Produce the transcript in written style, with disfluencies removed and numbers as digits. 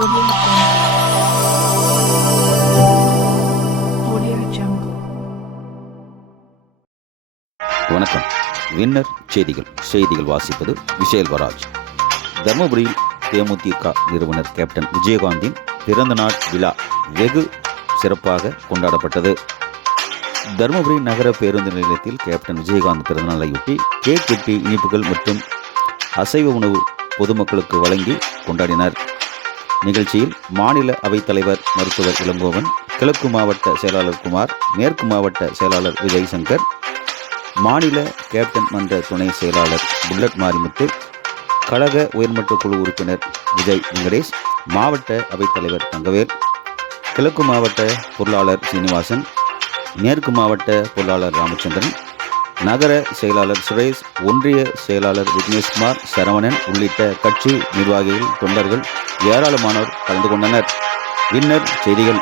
Audio Jungle. வணக்கம். Winner செய்திகள் வாசிப்பது விஷயல்வராஜ். தர்மபுரியில் தேமுதிக நிறுவனர் கேப்டன் விஜயகாந்தின் பிறந்த நாள் விழா வெகு சிறப்பாக கொண்டாடப்பட்டது. தர்மபுரி நகர பேருந்து நிலையத்தில் கேப்டன் விஜயகாந்த் பிறந்தநாளையொட்டி கேக் வெட்டி இனிப்புகள் மற்றும் அசைவ உணவு பொதுமக்களுக்கு வழங்கி கொண்டாடினர். நிகழ்ச்சியில் மாநில அவைத்தலைவர் மருத்துவர் இளங்கோவன், கிழக்கு மாவட்ட செயலாளர் குமார், மேற்கு மாவட்ட செயலாளர் விஜய் சங்கர், மாநில கேப்டன் மன்ற துணை செயலாளர் புல்லட் மாரிமுத்து, கழக உயர்மட்ட குழு உறுப்பினர் விஜய் வெங்கடேஷ், மாவட்ட அவைத்தலைவர் தங்கவேல், கிழக்கு மாவட்ட பொருளாளர் சீனிவாசன், மேற்கு மாவட்ட பொருளாளர் ராமச்சந்திரன், நகர செயலாளர் சுரேஷ், ஒன்றிய செயலாளர் விக்னேஷ்குமார், சரவணன் உள்ளிட்ட கட்சி நிர்வாகிகள், தொண்டர்கள் ஏராளமானோர் கலந்து கொண்டனர். வின்னர் செய்திகள்.